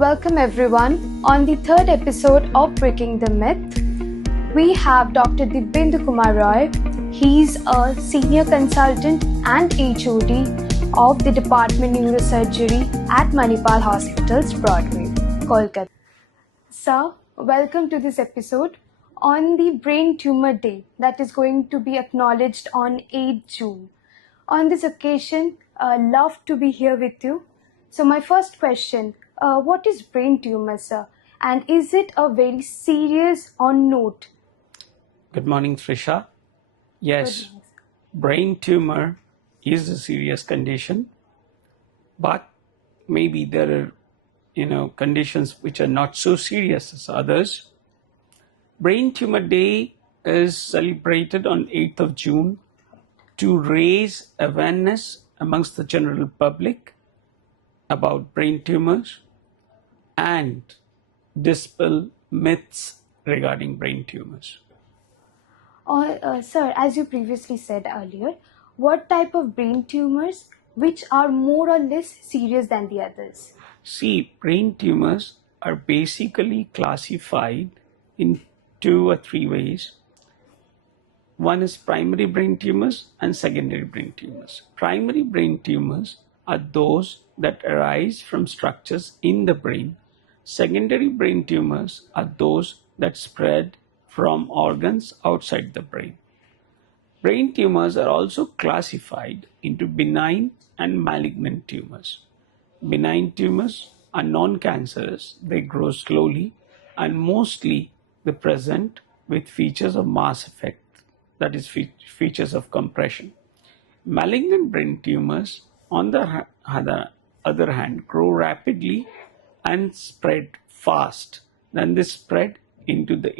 Welcome everyone. On the third episode of Breaking the Myth, we have Dr. Dibyendu Kumar Roy. He's a senior consultant and HOD of the Department Neurosurgery at Manipal Hospitals, Broadway, Kolkata. Sir, welcome to this episode on the Brain Tumor Day that is going to be acknowledged on 8th June. On this occasion, love to be here with you. So my first question, what is brain tumor, sir? And is it a very serious or note? Good morning, Trisha. Yes, Good morning, sir. brain tumor is a serious condition, but maybe there are, conditions which are not so serious as others. Brain Tumor Day is celebrated on 8th of June to raise awareness amongst the general public about brain tumors and dispel myths regarding brain tumors. Sir, as you previously said earlier, what type of brain tumors which are more or less serious than the others? See, brain tumors are basically classified in 2 or 3 ways. One is primary brain tumors and secondary brain tumors. Primary brain tumors are those that arise from structures in the brain. Secondary brain tumors are those that spread from organs outside the brain. Brain tumors are also classified into benign and malignant tumors. Benign tumors are non-cancerous, they grow slowly and mostly they present with features of mass effect, that is, features of compression. Malignant brain tumors, on the other hand, grow rapidly and spread fast. Then they spread into the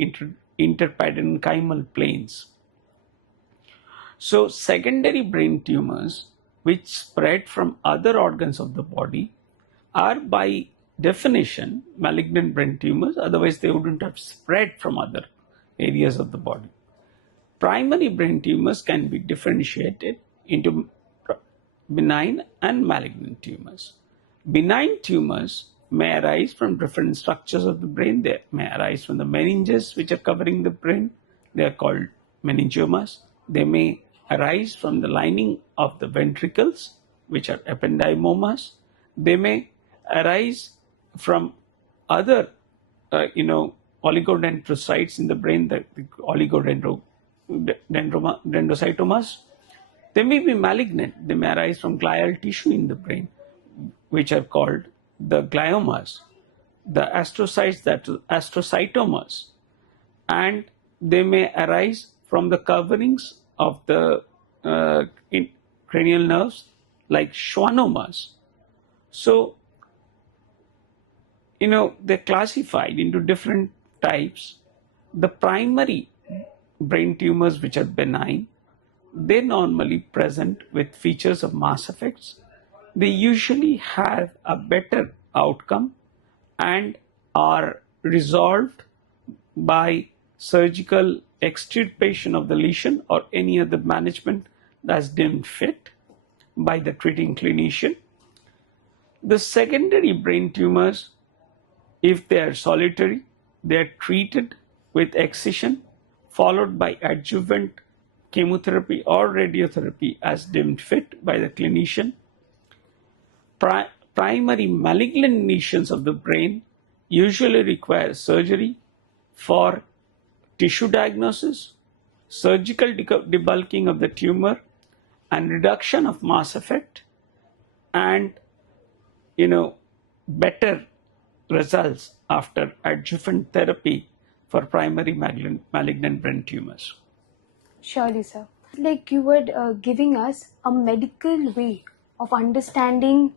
interparenchymal planes. So, secondary brain tumors, which spread from other organs of the body, are by definition malignant brain tumors, otherwise, they wouldn't have spread from other areas of the body. Primary brain tumors can be differentiated into benign and malignant tumors. Benign tumors may arise from different structures of the brain. They may arise from the meninges which are covering the brain. They are called meningiomas. They may arise from the lining of the ventricles, which are ependymomas. They may arise from other, oligodendrocytes in the brain, the oligodendrocytomas. They may be malignant. They may arise from glial tissue in the brain, which are called the gliomas, the astrocytomas, and they may arise from the coverings of the cranial nerves like schwannomas. So, they're classified into different types. The primary brain tumors, which are benign, they normally present with features of mass effects. They usually have a better outcome and are resolved by surgical extirpation of the lesion or any other management that's deemed fit by the treating clinician. The secondary brain tumors, if they are solitary, they are treated with excision followed by adjuvant chemotherapy or radiotherapy as deemed fit by the clinician. Primary malignant lesions of the brain usually require surgery for tissue diagnosis, surgical debulking of the tumor, and reduction of mass effect, and better results after adjuvant therapy for primary malignant brain tumors. Surely, sir. Like you were giving us a medical way of understanding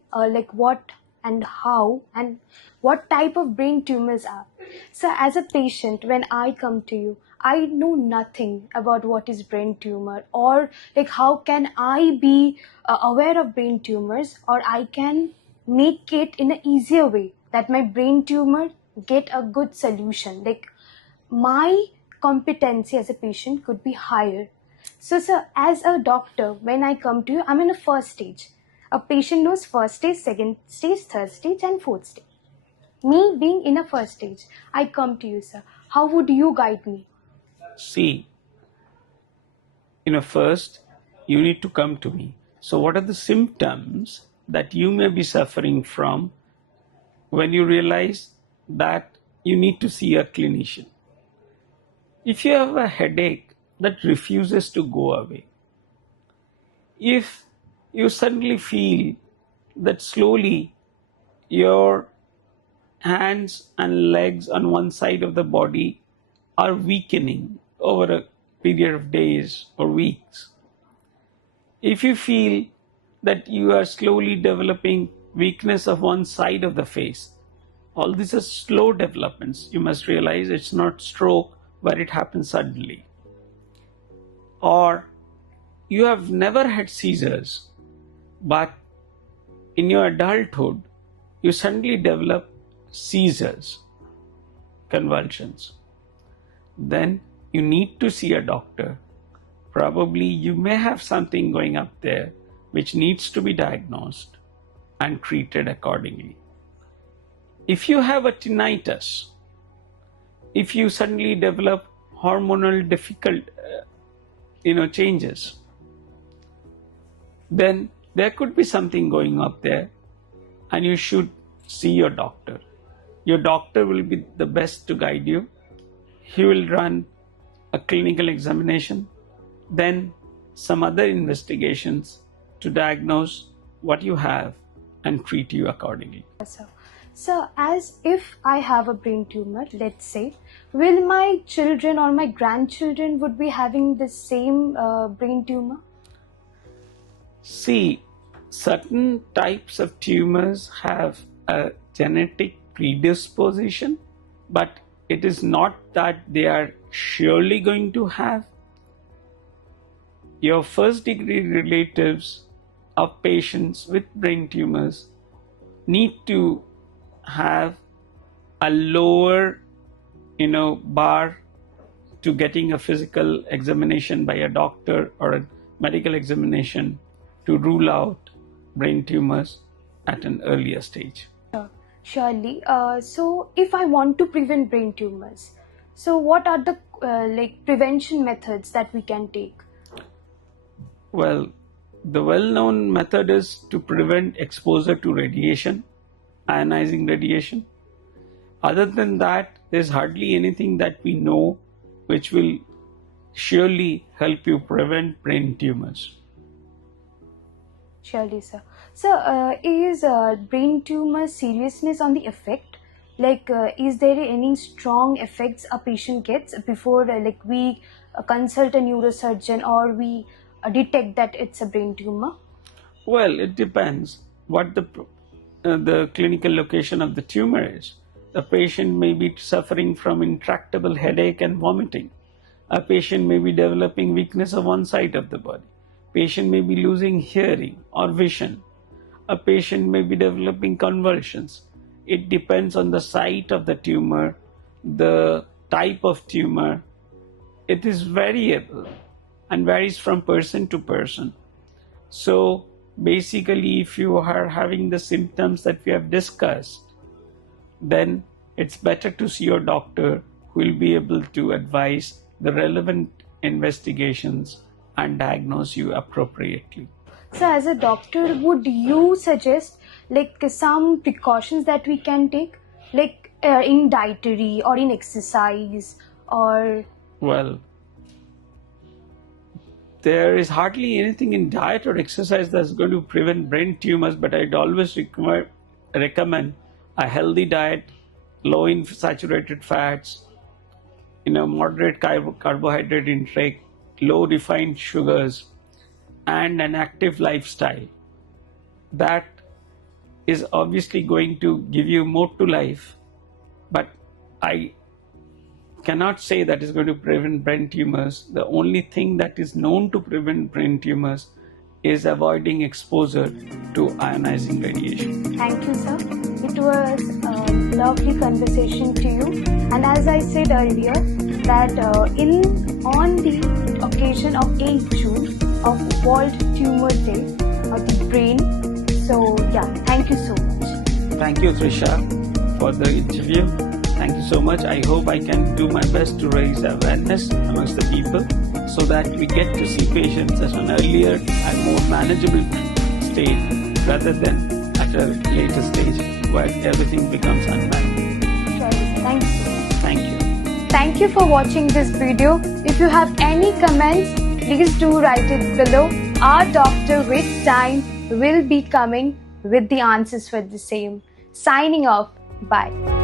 what and how and what type of brain tumors are. So as a patient, when I come to you, I know nothing about what is brain tumor or like how can I be aware of brain tumors, or I can make it in an easier way that my brain tumor get a good solution. Like my competency as a patient could be higher. So, sir, as a doctor, when I come to you, I'm in a first stage. A patient knows first stage, second stage, third stage, and fourth stage. Me being in a first stage, I come to you, sir. How would you guide me? See, first, you need to come to me. So, what are the symptoms that you may be suffering from when you realize that you need to see a clinician? If you have a headache that refuses to go away, if you suddenly feel that slowly your hands and legs on one side of the body are weakening over a period of days or weeks, if you feel that you are slowly developing weakness of one side of the face, all these are slow developments. You must realize it's not stroke where it happens suddenly. Or you have never had seizures, but in your adulthood, you suddenly develop seizures, convulsions. Then you need to see a doctor. Probably you may have something going up there which needs to be diagnosed and treated accordingly. If you have a tinnitus, if you suddenly develop hormonal changes, then there could be something going up there and you should see your doctor. Your doctor will be the best to guide you. He will run a clinical examination, then some other investigations to diagnose what you have and treat you accordingly. So, as if I have a brain tumor, let's say, will my children or my grandchildren would be having the same brain tumor? See, certain types of tumors have a genetic predisposition, but it is not that they are surely going to have. Your first degree relatives of patients with brain tumors need to have a lower bar to getting a physical examination by a doctor or a medical examination to rule out brain tumors at an earlier stage. Surely. So if I want to prevent brain tumors, so what are the prevention methods that we can take? Well, the well-known method is to prevent exposure to radiation, ionizing radiation. Other than that, there's hardly anything that we know which will surely help you prevent brain tumors. Surely, sir. So, is brain tumor seriousness on the effect? Is there any strong effects a patient gets before we consult a neurosurgeon or we detect that it's a brain tumor? Well, it depends what the clinical location of the tumor is. A patient may be suffering from intractable headache and vomiting. A patient may be developing weakness of one side of the body. Patient may be losing hearing or vision. A patient may be developing convulsions. It depends on the site of the tumor, the type of tumor. It is variable and varies from person to person. So basically, if you are having the symptoms that we have discussed, then it's better to see your doctor who will be able to advise the relevant investigations and diagnose you appropriately. So as a doctor, would you suggest some precautions that we can take in dietary or in exercise or? Well, there is hardly anything in diet or exercise that's going to prevent brain tumors, but I'd always recommend a healthy diet, low in saturated fats, moderate carbohydrate intake, low refined sugars, and an active lifestyle. That is obviously going to give you more to life, but I cannot say that is going to prevent brain tumors. The only thing that is known to prevent brain tumors is avoiding exposure to ionizing radiation. Thank you, sir. It was a lovely conversation to you. And as I said earlier, that on the occasion of 8th June of World Tumor Day of the brain. So yeah, thank you so much. Thank you, Trisha, for the interview. Thank you so much. I hope I can do my best to raise awareness amongst the people so that we get to see patients at an earlier and more manageable stage rather than at a later stage where everything becomes unmanageable. Surely. Thank you. Thank you. Thank you for watching this video. If you have any comments, please do write it below. Our doctor with time will be coming with the answers for the same. Signing off. Bye.